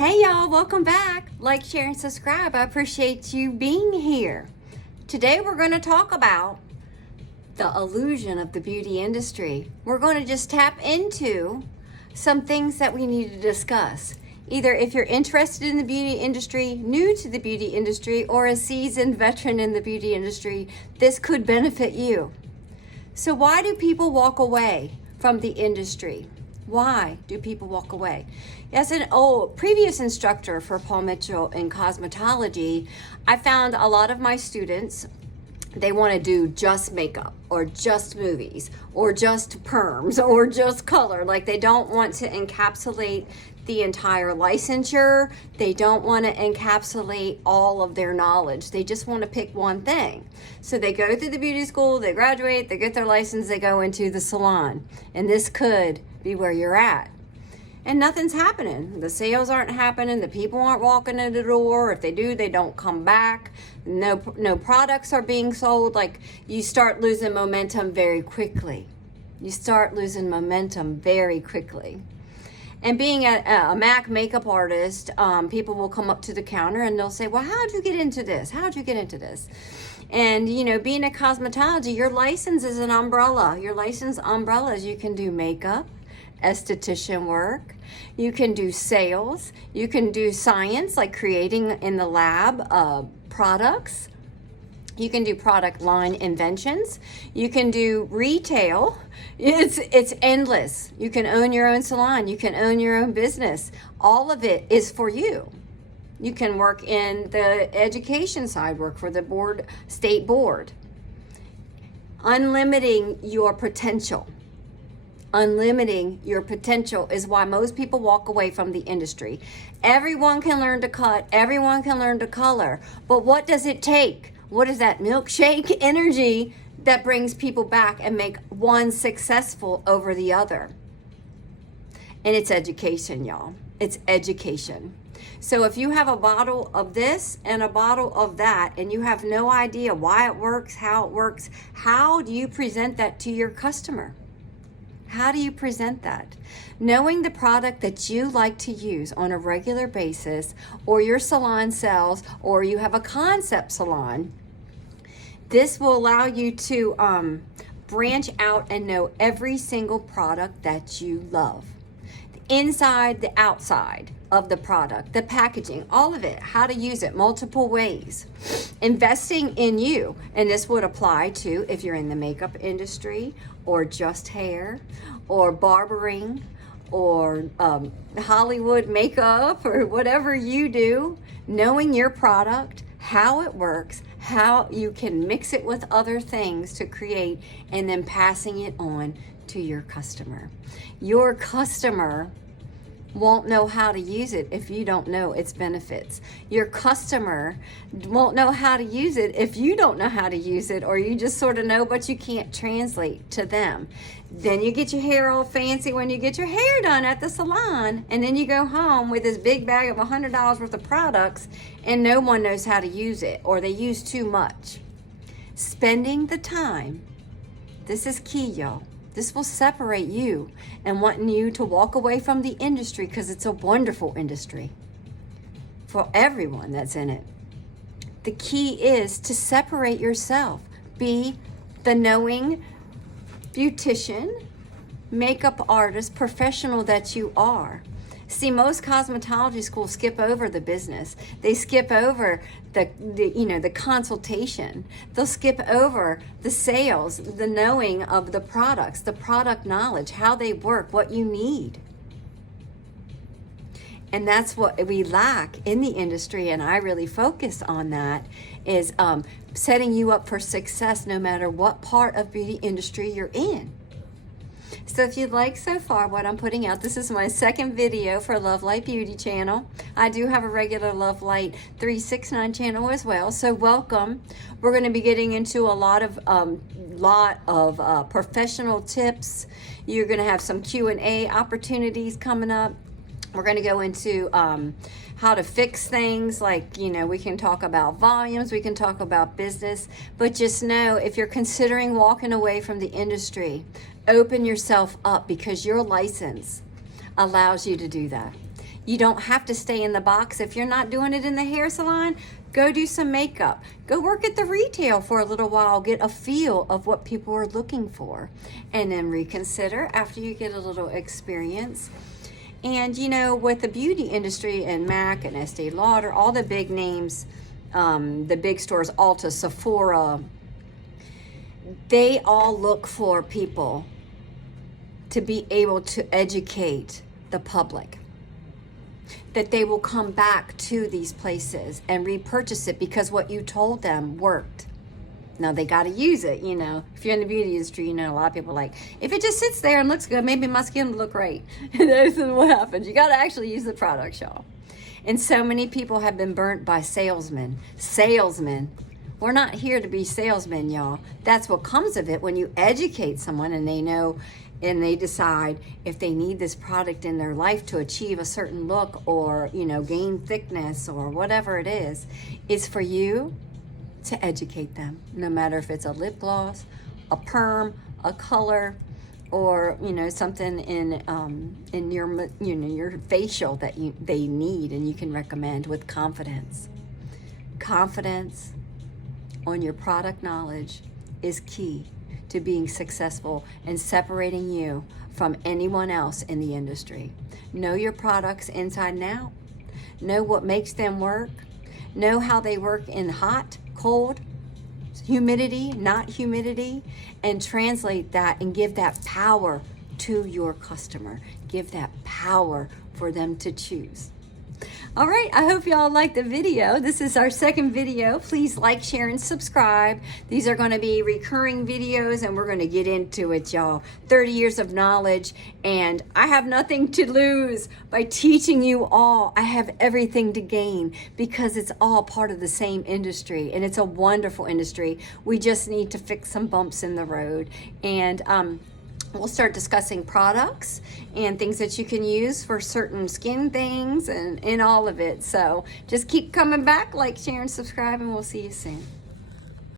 Hey y'all, welcome back. Like, share, and subscribe. I appreciate you being here. Today we're going to talk about the illusion of the beauty industry. We're going to just tap into some things that we need to discuss. Either if you're interested in the beauty industry, new to the beauty industry, or a seasoned veteran in the beauty industry, this could benefit you. So why do people walk away from the industry? Why do people walk away? As an previous instructor for Paul Mitchell in cosmetology, I found a lot of my students, they want to do just makeup or just movies or just perms or just color. Like, they don't want to encapsulate the entire licensure. They don't want to encapsulate all of their knowledge. They just want to pick one thing. So they go through the beauty school, they graduate, they get their license, they go into the salon. And this could be where you're at. And nothing's happening. The sales aren't happening. The people aren't walking in the door. If they do, they don't come back. No products are being sold. Like, you start losing momentum very quickly. And being a MAC makeup artist, people will come up to the counter and they'll say, well, how'd you get into this? And, being a cosmetology, your license is an umbrella. Your license umbrella is you can do makeup, esthetician work, you can do sales, you can do science, like creating in the lab products, you can do product line inventions, you can do retail. It's endless. You can own your own salon, you can own your own business. All of it is for you. You can work in the education side, work for the state board. Unlimiting your potential is why most people walk away from the industry. Everyone can learn to cut, everyone can learn to color, but what does it take? What is that milkshake energy that brings people back and make one successful over the other? And it's education, y'all. It's education. So if you have a bottle of this and a bottle of that, and you have no idea why it works, how do you present that to your customer? How do you present that? Knowing the product that you like to use on a regular basis, or your salon sells, or you have a concept salon, this will allow you to branch out and know every single product that you love. The inside, the outside of the product, the packaging, all of it, how to use it, multiple ways. Investing in you, and this would apply to if you're in the makeup industry, or just hair, or barbering, or Hollywood makeup, or whatever you do. Knowing your product, how it works, how you can mix it with other things to create, and then passing it on to your customer. Your customer won't know how to use it if you don't know its benefits. Your customer won't know how to use it if you don't know how to use it, or you just sort of know but you can't translate to them. Then you get your hair all fancy when you get your hair done at the salon, and then you go home with this big bag of $100 worth of products and no one knows how to use it, or they use too much. Spending the time, this is key, y'all. This will separate you and wanting you to walk away from the industry, because it's a wonderful industry for everyone that's in it. The key is to separate yourself. Be the knowing beautician, makeup artist, professional that you are. See, most cosmetology schools skip over the business. They skip over the consultation. They'll skip over the sales, the knowing of the products, the product knowledge, how they work, what you need. And that's what we lack in the industry, and I really focus on that, is setting you up for success no matter what part of beauty industry you're in. So if you'd like so far what I'm putting out, this is my second video for Love Light Beauty channel. I do have a regular Love Light 369 channel as well, so welcome. We're going to be getting into a lot of professional tips. You're going to have some Q&A opportunities coming up. We're going to go into how to fix things, like, we can talk about volumes, we can talk about business, but just know, if you're considering walking away from the industry, open yourself up, because your license allows you to do that. You don't have to stay in the box. If you're not doing it in the hair salon, go do some makeup. Go work at the retail for a little while, get a feel of what people are looking for, and then reconsider after you get a little experience. And you know, with the beauty industry and MAC and Estee Lauder, all the big names, the big stores, Ulta, Sephora, they all look for people to be able to educate the public, that they will come back to these places and repurchase it because what you told them worked. Now they got to use it, you know. If you're in the beauty industry, you know, a lot of people are like, if it just sits there and looks good, maybe my skin will look great. That's what happens. You got to actually use the product, y'all. And so many people have been burnt by salesmen. Salesmen. We're not here to be salesmen, y'all. That's what comes of it when you educate someone and they know and they decide if they need this product in their life to achieve a certain look or, you know, gain thickness or whatever it is. It's for you to educate them, no matter if it's a lip gloss, a perm, a color, or, you know, something in your, you know, your facial that they need and you can recommend with confidence. Confidence on your product knowledge is key to being successful and separating you from anyone else in the industry. Know your products inside and out. Know what makes them work. Know how they work in hot, cold, humidity, not humidity, and translate that and give that power to your customer. Give that power for them to choose. All right, I hope y'all liked the video. This is our second video. Please like, share, and subscribe. These are going to be recurring videos, and we're going to get into it, y'all. 30 years of knowledge, and I have nothing to lose by teaching you all. I have everything to gain because it's all part of the same industry, and it's a wonderful industry. We just need to fix some bumps in the road, and we'll start discussing products and things that you can use for certain skin things and all of it. So just keep coming back, like, share, and subscribe, and we'll see you soon.